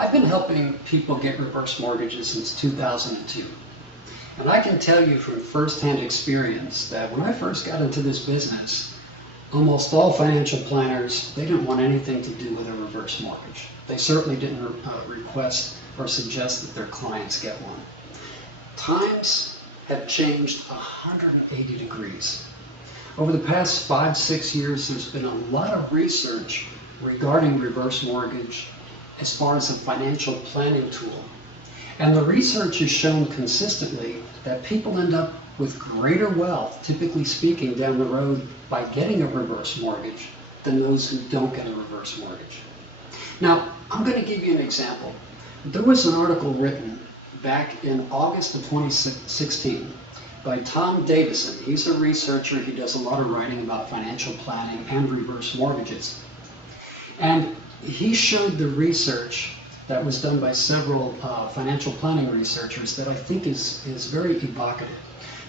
I've been helping people get reverse mortgages since 2002. And I can tell you from firsthand experience that when I first got into this business, almost all financial planners, they didn't want anything to do with a reverse mortgage. They certainly didn't request or suggest that their clients get one. Times have changed 180 degrees. Over the past 5-6 years, there's been a lot of research regarding reverse mortgage as far as a financial planning tool. And the research has shown consistently that people end up with greater wealth, typically speaking, down the road by getting a reverse mortgage than those who don't get a reverse mortgage. Now, I'm going to give you an example. There was an article written back in August of 2016 by Tom Davison. He's a researcher. He does a lot of writing about financial planning and reverse mortgages. And he showed the research that was done by several financial planning researchers that I think is very evocative.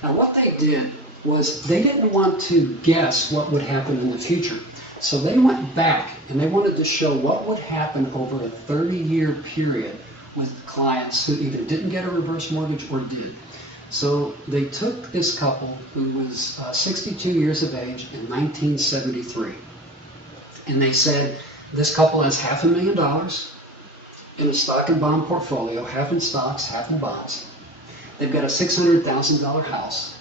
Now, what they did was they didn't want to guess what would happen in the future. So they went back and they wanted to show what would happen over a 30-year period with clients who either didn't get a reverse mortgage or did. So they took this couple who was 62 years of age in 1973. And they said, this couple has $500,000 in a stock and bond portfolio, half in stocks, half in bonds. They've got a $600,000 house,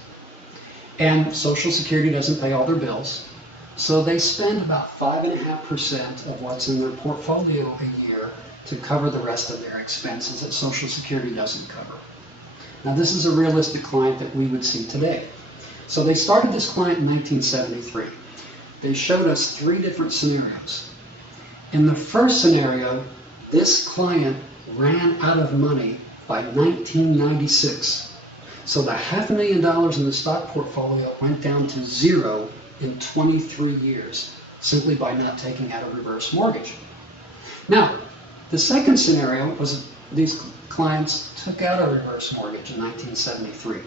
and Social Security doesn't pay all their bills. So they spend about 5.5% of what's in their portfolio a year to cover the rest of their expenses that Social Security doesn't cover. Now, this is a realistic client that we would see today. So they started this client in 1973. They showed us 3 different scenarios. In the first scenario, this client ran out of money by 1996. So the $500,000 in the stock portfolio went down to 0 in 23 years, simply by not taking out a reverse mortgage. Now, the second scenario was these clients took out a reverse mortgage in 1973.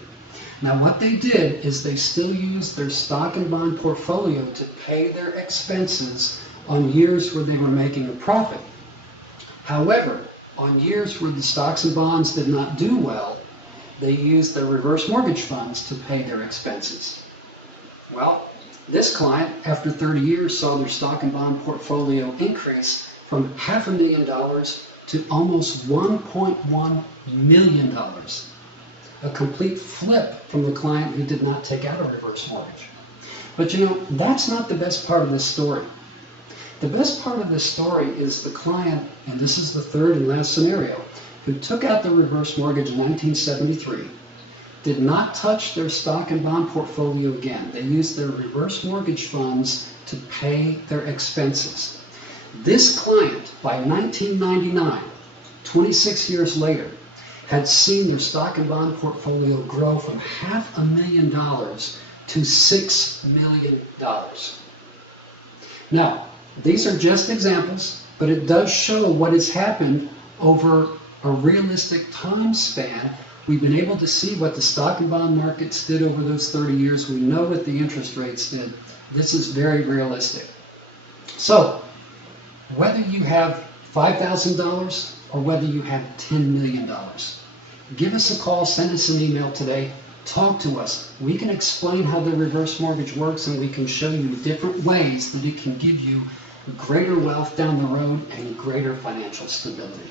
Now, what they did is they still used their stock and bond portfolio to pay their expenses on years where they were making a profit. However, on years where the stocks and bonds did not do well, they used their reverse mortgage funds to pay their expenses. Well, this client, after 30 years, saw their stock and bond portfolio increase from $500,000 to almost $1.1 million. A complete flip from the client who did not take out a reverse mortgage. But you know, that's not the best part of this story. The best part of this story is the client, and this is the third and last scenario, who took out the reverse mortgage in 1973, did not touch their stock and bond portfolio again. They used their reverse mortgage funds to pay their expenses. This client, by 1999, 26 years later, had seen their stock and bond portfolio grow from $500,000 to $6 million. Now, these are just examples, but it does show what has happened over a realistic time span. We've been able to see what the stock and bond markets did over those 30 years. We know what the interest rates did. This is very realistic. So, whether you have $5,000 or whether you have $10 million, give us a call, send us an email today, talk to us. We can explain how the reverse mortgage works, and we can show you different ways that it can give you greater wealth down the road and greater financial stability.